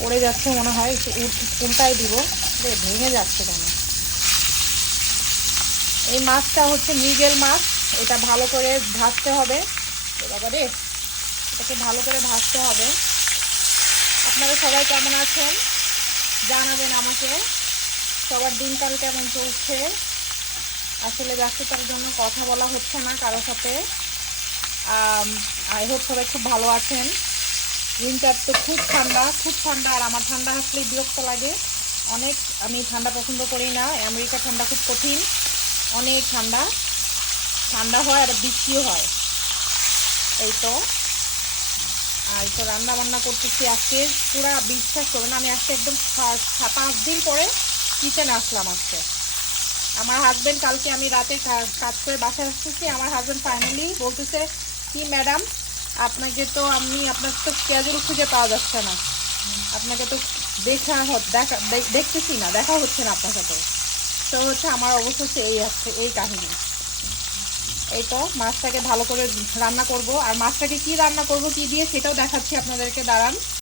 পড়ে যাচ্ছে মনে হয়, একটু উল্টাই দিব, ভেঙে যাচ্ছে কেন। এই মাছটা হচ্ছে মৃগেল মাছ, এটা ভালো করে ভাজতে হবে। বাবা রে, এটাকে ভালো করে ভাজতে হবে। আপনারা সবাই কেমন আছেন জানাবেন আমাকে, সবার দিনকাল কেমন চলছে। আসলে ব্যস্ততার জন্য কথা বলা হচ্ছে না কারোর সাথে। আই হোপ সবাই খুব ভালো আছেন। উইন্টার তো খুব ঠান্ডা, খুব ঠান্ডা, আর আমার ঠান্ডা আসলে বিরক্ত লাগে অনেক। আমি ঠান্ডা পছন্দ করি না, আমেরিকা ঠান্ডা খুব কঠিন, অনেক ঠান্ডা, ঠান্ডা হয় আর বৃষ্টিও হয়। এই তো, আর তো রান্না বান্না করতেছি আজকে। পুরা বিশ্বাস করবেন, আমি আজকে একদম 5 দিন পরে কিচেনে আসলাম আজকে। আমার হাজবেন্ড, কালকে আমি রাতে কাজ করে বাসায় আসতেছি, আমার হাজবেন্ড ফাইনালি বলতেছে, কি ম্যাডাম আপনাকে তো আপনার তো স্কেজুল খুঁজে পাওয়া যাচ্ছে না, আপনাকে তো দেখতেছি না, দেখা হচ্ছে না আপনার সাথে। তো হচ্ছে আমার অবস্থা হচ্ছে এই কাহিনী। এই তো মাছটাকে ভালো করে রান্না করব, আর মাছটাকে কি রান্না করব কি দিয়ে সেটাও দেখাচ্ছি আপনাদেরকে, দাঁড়ান।